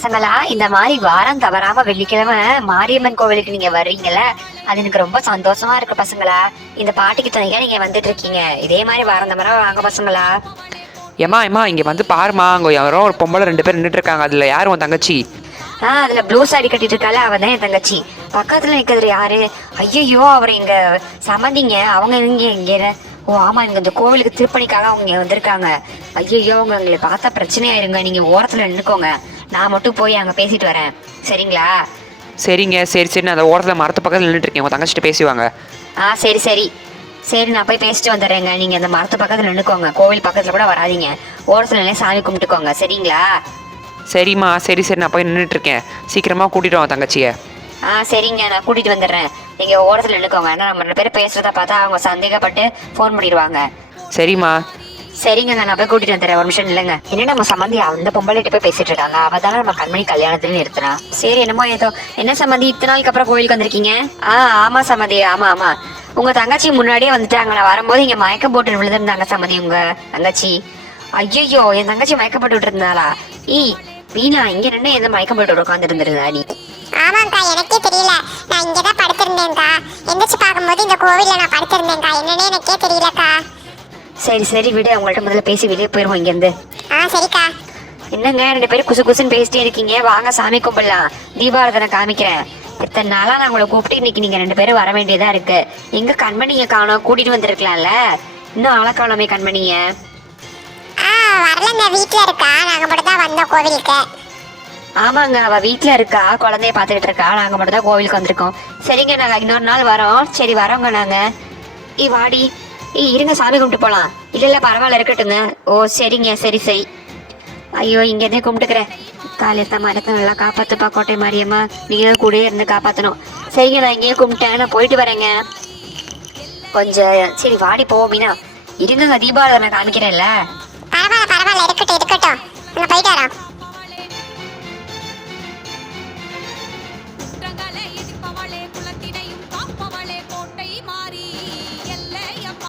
பசங்களா இந்த மாதிரி வாரம் தவறாம வெள்ளிக்கிழமை மாரியம்மன் கோவிலுக்கு நீங்க வர்றீங்கல்ல அது எனக்கு ரொம்ப சந்தோஷமா இருக்கு பசங்களா. இந்த பாட்டிக்கு துணையா நீங்க வந்துட்டு இருக்கீங்க இதே மாதிரி வாரம் தவறாம வாங்க பசங்களா. ஏம்மா ஏம்மா இங்கே வந்து பாருமா அங்கே யாரோ ஒரு பொம்பளை ரெண்டு பேர் நின்றுட்டு இருக்காங்க அதில் யார் உன் தங்கச்சி? ஆ அதுல ப்ளூ சாரி கட்டிட்டு இருக்கால அவ தான் என் தங்கச்சி. பக்கத்துல நிக்கிறது யாரு? ஐயோ அவர் இங்க சம்மந்திங்க அவங்க இங்க இங்க ஓ ஆமா இங்க இந்த கோவிலுக்கு திருப்பணிக்காக அவங்க வந்திருக்காங்க. ஐயோ அவங்க எங்களை பார்த்தா பிரச்சனையாயிருங்க நீங்க ஓரத்துல நின்னுக்கோங்க. நான் மட்டும் போய் அங்க பேசிட்டு வரேன். சரிங்களா? சரிங்க சரி சரி. நான் அந்த ஓரத்தில் மரத்து பக்கத்தில் நின்றுட்டு இருக்கேன். உங்கள் தங்கச்சிட்ட பேசுவாங்க. ஆ சரி சரி. சரி நான் போய் பேசிட்டு வந்துடுறேங்க. நீங்க அந்த மரத்து பக்கத்துல நின்னுக்கோங்க. கோவில் பக்கத்துல கூட வராதீங்க. ஓரத்துல சாமி கும்பிட்டுக்கோங்க. சரிங்களா? சரிம்மா சரி சரி. நான் போய் நின்றுட்டு இருக்கேன். சீக்கிரமாக கூட்டிட்டு வாங்க தங்கச்சியை. ஆ சரிங்க. நான் கூட்டிட்டு வந்துடுறேன். நீங்க ஓரத்துல நின்னுக்கோங்க. ஏன்னா நம்ம ரெண்டு பேரும் பேசுறத பார்த்தா அவங்க சந்தேகப்பட்டு ஃபோன் பண்ணிடுவாங்க சரிம்மா. சரிங்க நான் போய் கூட்டிட்டு வந்துடுறேன். ஒரு நிமிஷம் இல்லைங்க என்ன நம்ம சம்மந்தி அந்த பொம்பளைகிட்ட போய் பேசிட்டு இருக்காங்க? அவ தானே நம்ம கண்மணி கல்யாணத்துல நிறுத்தினா சரி என்னமோ ஏதோ. என்ன சம்மந்தி இத்தனை நாளுக்கு அப்புறம் கோயிலுக்கு வந்திருக்கீங்க? ஆ ஆமா சம்மந்தி ஆமா ஆமா. உங்க தங்கச்சி முன்னாடியே வந்துட்டாங்க நான் வரும்போது இங்க மயக்கம் போட்டு விழுந்திருந்தாங்க சம்மதி உங்க தங்கச்சி. ஐயோ என் தங்கச்சி மயக்கப்பட்டு போட்டு இருந்தாளா ஈ வீணா இங்க நின்று எந்த மயக்கம் போட்டு உட்காந்துட்டு இருந்திருந்தா நீ? ஆமாங்கக்கா எனக்கே தெரியல. நான் இங்கதான் படுத்திருந்தேன்க்கா. எந்திரிச்சு பார்க்கும்போது இந்த கோவில்ல நான் படுத்திருந்தேன்க்கா. என்னன்னே எனக்கே தெரியலக்கா. சரி சரி விடு. அவங்கள்ட்ட முதல்ல பேசி வெளியே போயிருவோம் இங்கேருந்து. ஆ சரிக்கா. என்னங்க ரெண்டு பேரும் குசு குசுன்னு பேசிட்டே இருக்கீங்க. வாங்க சாமி கும்பிடலாம். தீபாவளி நான் காமிக்கிறேன். இத்தனை நாளா நான் உங்களை கூப்பிட்டு இன்னைக்கு நீங்க ரெண்டு பேரும் வர வேண்டியதா இருக்கு. எங்க கண்மணியை காணோம். கூட்டிட்டு வந்திருக்கலாம்ல. இன்னும் ஆளை காணோமே கண்மணிய. ஆ வரல இந்த வீட்டில் இருக்கா. நாங்கள் மட்டும் தான் வந்தோம் கோவிலுக்கு. ஆமாங்க அவ வீட்ல இருக்கா. குழந்தைய பாத்துக்கிட்டு இருக்கா. நாங்க மட்டும் தான் கோவிலுக்கு வந்திருக்கோம். சரிங்க நாங்க இன்னொரு நாள் வரோம். சரி வரோங்க நாங்க. ஏ வாடி. ஏய் இருங்க சாமி கும்பிட்டு போகலாம் இல்லை இல்லை பரவாயில்ல இருக்கட்டுங்க ஓ சரிங்க சரி சரி. ஐயோ இங்கேருந்தே கும்பிட்டுக்கிறேன். தான் மரத்தை நல்லா காப்பாற்றுப்பா கோட்டை மாரியம்மா. நீங்கள் கூடயே இருந்து காப்பாற்றணும் சரிங்க நான் இங்கேயே கும்பிட்டேன். நான் போயிட்டு வரேங்க. கொஞ்சம் சரி வாடி போவோம் மீனா. இருங்க தீபாவளி நான் காமிக்கிறேன்ல.